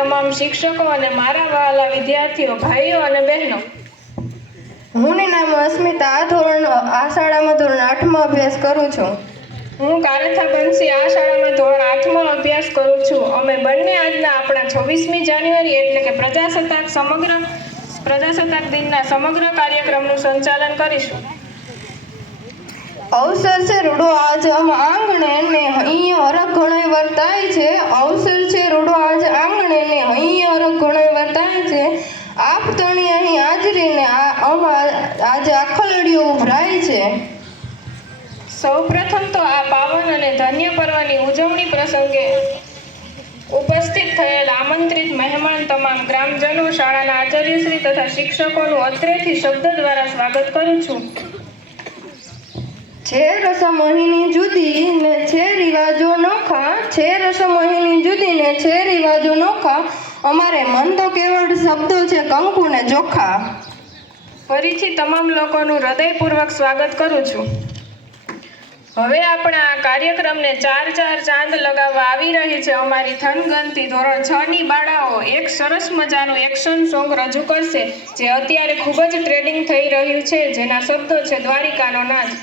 તમામ શિક્ષકો અને મારા વહાલા વિદ્યાર્થીઓ, ભાઈઓ અને બહેનો, હું નામ અસ્મિતા આ શાળામાં ધોરણ 8માં અભ્યાસ કરું છું. હું કારેથા બંસી આ શાળામાં ધોરણ 8માં અભ્યાસ કરું છું. અમે બંને આજના આપણા 26મી જાન્યુઆરી એટલે કે પ્રજાસત્તાક દિનના સમગ્ર કાર્યક્રમનું સંચાલન કરીશું. અવસર છે રૂડો આજ આંગણે ને અહીં હરખ ઘણો વર્તાય છે. અવસર છે રૂડો આજ આંગણે ને અહીં હરખ ઘણો વર્તાય છે. આપ તણી અહીં હાજરીને આજે આખલડીઓ ઉભરાય છે. સૌપ્રથમ તો આ પાવન અને ધન્ય પર્વની ઉજવણી પ્રસંગે ઉપસ્થિત થયેલ આમંત્રિત મહેમાન તમામ ગ્રામજનો, શાળાના આચાર્યશ્રી તથા શિક્ષકોનું અત્રેથી શબ્દ દ્વારા સ્વાગત કરું છું. છે રસમ અહીંની જુદી ને છે રિવાજો નોખા. છે રસમ અહીંની જુદી ને છે રિવાજો નોખા. અમારે મન તો કેવળ શબ્દો છે કંકુ ને ચોખા. ફરીથી તમામ લોકોનું હૃદયપૂર્વક સ્વાગત કરું છું. હવે આપણા આ કાર્યક્રમને 4 ચાંદ લગાવવા આવી રહી છે અમારી થનગનતી ધોરણ 6ની બાળાઓ એક સરસ મજાનું એક્શન સોંગ રજૂ કરશે, જે અત્યારે ખૂબ જ ટ્રેન્ડિંગ થઈ રહ્યું છે, જેના શબ્દો છે દ્વારિકાનો નાથ.